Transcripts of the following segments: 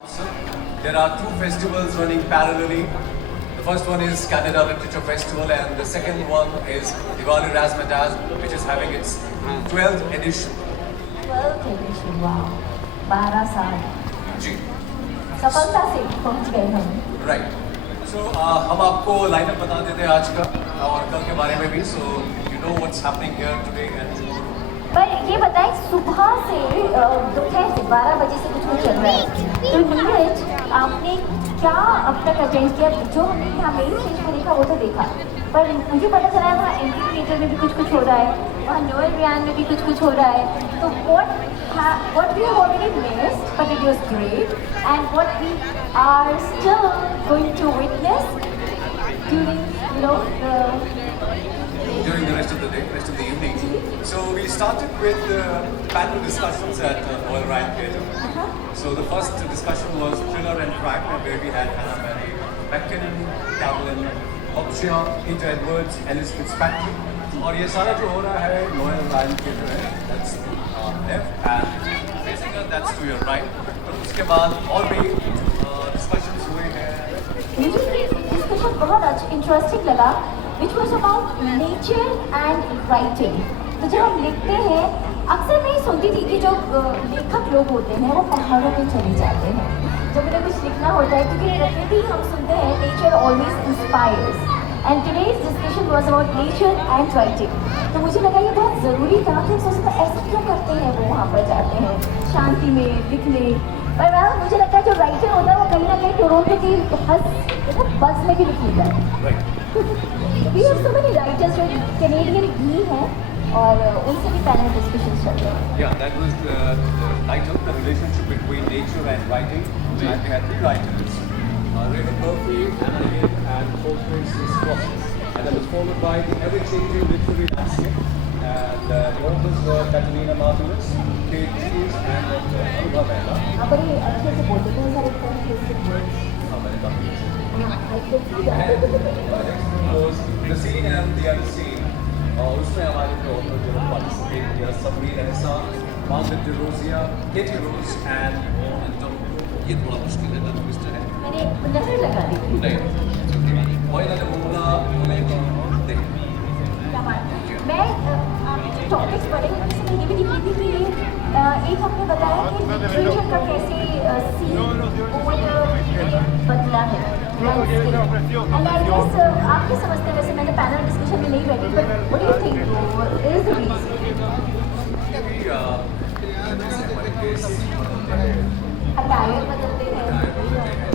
So, there are two festivals running parallelly. The first one is Canada Literature Festival, and the second one is Diwali Razzmatazz, which is having its 12th edition. 12th edition, wow, 12 साल जी, सफलता से पहुंच गए हम। Right. सो हम आपको lineup बता देते हैं आज का और कल के बारे में भी, so you know what's happening here today and tomorrow. पर ये बताएं, सुबह से दोपहर से 12 बजे से कुछ चल रहा है, तो नीरज आपने क्या अब तक अटेंड किया? जो हमने यहाँ मेन स्टेज पर देखा वो तो देखा, पर मुझे पता चला है वहाँ एंटी थिएटर में भी कुछ हो रहा है, वहाँ नोएल रियान में भी कुछ हो रहा है। तो what we have already missed, but it was great, and what we are still going to witness during during the rest of the day, rest of the evening. So we started with panel discussions at Royal Ryan Theatre. So the first discussion was thriller and crime, where we had Hannah Mary, McKinnon, Carolyn Hopsia, Peter Edwards, Alice Fitzpatrick. और ये सारा जो हो रहा है Royal Ryan Theatre है, that's left, and facing her, that's to your right. तो उसके बाद और भी discussions हुए हैं। मुझे ये डिस्कशन बहुत इंटरेस्टिंग लगा, which was about nature and writing. तो जब हम लिखते हैं, अक्सर मैं सुनती थी कि जो लेखक लोग होते हैं वो पहाड़ों में चले जाते हैं जब उन्हें कुछ लिखना होता है, क्योंकि प्रकृति हम सुनते हैं nature always inspires, and today's discussion was about nature and writing. तो मुझे लगा ये बहुत ज़रूरी था कि सोचते ऐसा क्यों करते हैं, वो वहाँ पर जाते हैं शांति में लिखने। पर वह मुझे लगता है जो राइटर होता है वो कहीं ना कहीं टोरंटो की बस में भी लिख लेता है। We have so many writers जो कैनेडियन भी हैं और उनसे भी पैनल डिस्कशंस चल रहे हैं। Yeah, that was the title, the relationship between nature and writing. And we had three writers, Raymond Murphy, Anna Hill, and Fortress Scottis. And that was followed by the ever-changing literary landscape. And the authors were Catalina Martinez, Kate Cheese, and Anubha Mehta. बड़े अच्छे से बोलते हैं, सारे fantastic words। मैंने काफी अच्छे से And the next one was The Scene and the Unseen. और उसमें हमारे जो author जो participate किया, Sabrina Ehsan, Margaret DeRosia, Katie Rose, and Tom. ये थोड़ा मुश्किल है, ना मिस्टर है। मैंने नजर लगा दी थी। नहीं, वही ना मुमला देख। मैं आपने जो टॉपिक्स पढ़े हैं उसमें ये भी लिखी थी कि एक हमने बताया कि लिटरेचर का कैसे सीन बदला है। एंड आई गेस आप क्या समझते हैं? वैसे मैंने पैनल डिस्कशन में नहीं बैठी, but what do you think is the reason? Attire बदलते हैं,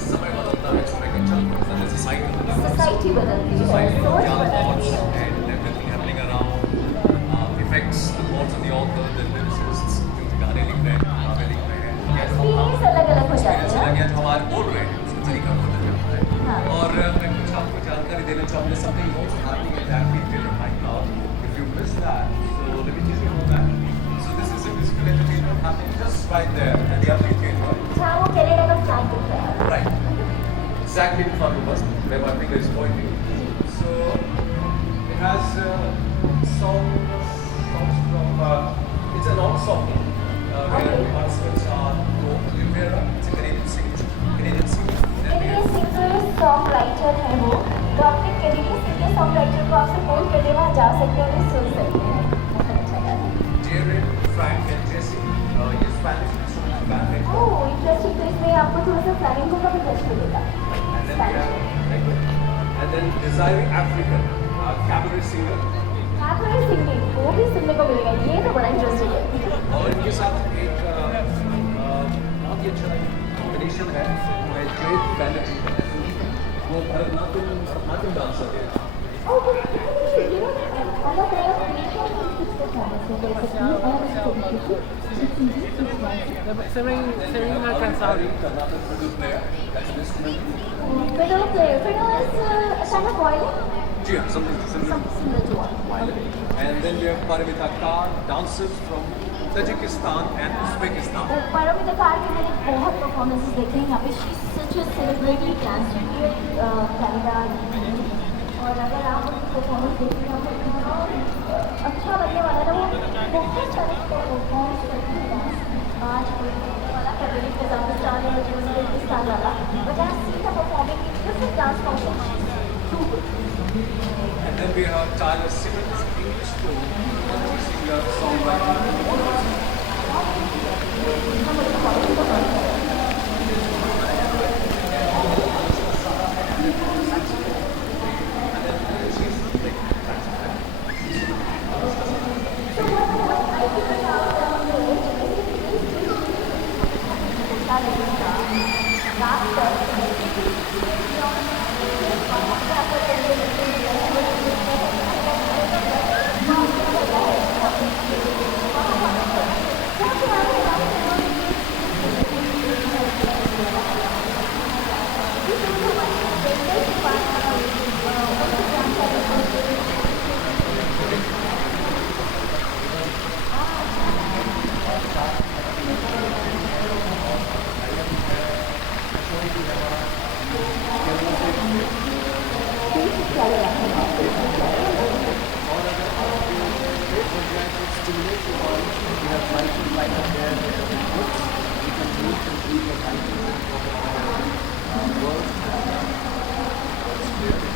समय बदलता है, समय का चल पड़ता है, सोसाइटी बदलती है, सोच बदलती है। affects the thoughts of the author, the lyricists, जो गाने लिख रहे हैं, गाने लिख रहे हैं, या एक्सपीरियंस अलग-अलग हो जाते चला हैं। गया जो हमारे बोल रहे हैं, उसका तरीका बदल जाता है। हाँ। और मैं कुछ आपको जानकारी देना चाहूँगा, something also happening at that theatre right now. If you missed that, so let me tell you about that. So this is a musical entertainment happening just right there at the Abbey Theatre. जहाँ वो Canada का flag दिख रहा है। Right. Exactly in front of us, where my finger is pointing. So it has songs from it's an ensemble where the participants are Olivera, it's a Canadian singer. Canadian singer song writer है वो, तो अपने Canadian singer song writer को आप support करने वहाँ जा सकते हैं, उन्हें सुन सकते हैं। बहुत अच्छा लगा। Jared, Frank and Jesse, ये Spanish instrument band है। ओह इंटरेस्टिंग, तो इसमें आपको थोड़ा सा फ्लैमिंगो का भी टच मिलेगा। And then Desiree African, cabaret singer. Cabaret singing वो भी सुनने को मिलेगा, ये तो बड़ा इंटरेस्टिंग है। और इनके साथ एक बहुत ही अच्छा कॉम्बिनेशन है, वो है Jade Vanity, वो भरतनाट्यम डांसर है। ओह ये अलग अलग क्रिएशन किसको खाने से कैसे की और इसको Serena Cansari. Karnataka flute player, that's an instrument. fiddle player is a kind of violin, जी हाँ, something similar to one. violin. And then we have Paramita Khan, dancers from Tajikistan and Uzbekistan. Paramita car के मैंने बहुत performances देखे हैं यहाँ पे। She is such a celebrity dancer here Canada. और अगर आप उनकी परफॉर्मेंस देखेंगे आपको इतना अच्छा लगने वाला है, वो बहुत सारे परफॉर्मेंस करती है डांस। आज कोई वाला I believe Kazakhstan or Uzbekistan lala, but I have seen her performing in different dance forms. Too good. And then we have Tyler Simmons, English film, country singer, songwriter. Stimulate your body. You have light and light up there. You can move and breathe your life.